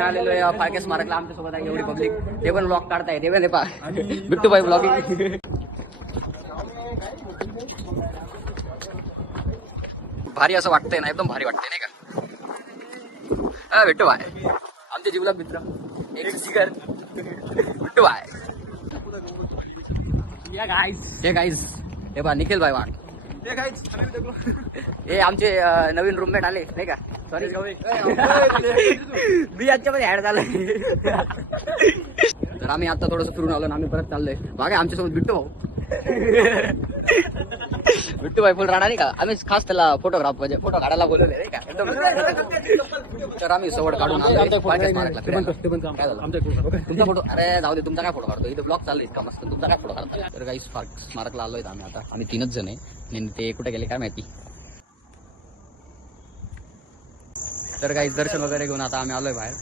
आलेलो आहे फाळके स्मारकला. आमच्या सोबत आहे एवढी पब्लिक. ते पण ब्लॉग काढताय. ते पण पहा बिट्टूभाई ब्लॉगिंग. भारी असं वाटतंय ना, एकदम भारी वाटतंय नाही का. बिट्टूभाई आमचे जीवलग मित्र एक सिगर बिट्टूभाई. हे गाईज हे पहा निखिल भाई वाट. हे आमचे नवीन रूममेट आले नाही का. सॉरी मी याच्यामध्ये ऍड झालोय. तर आम्ही आता थोडंसं फिरून आलो ना, आम्ही परत चाललोय. बघा आमच्यासोबत बिट्टू भाऊ. बिट्टू भाई फुल राहणार नाही का. आम्ही खास त्याला फोटोग्राफ म्हणजे फोटो काढायला बोलवले नाही का एकदम. तर आम्ही सवड काढून काय झालं तुमचा फोटो. अरे जाऊ दे तुमचा काय फोटो काढतो. इथे ब्लॉग चालू इतका मस्त. तुमचा काय फोटो काढता. तर काही स्मारकला आलोय आम्ही. आता आम्ही 3च जण आहे. आणि ते कुठे गेले काय माहिती. तर काही दर्शन वगैरे घेऊन आता आम्ही आलोय बाहेर.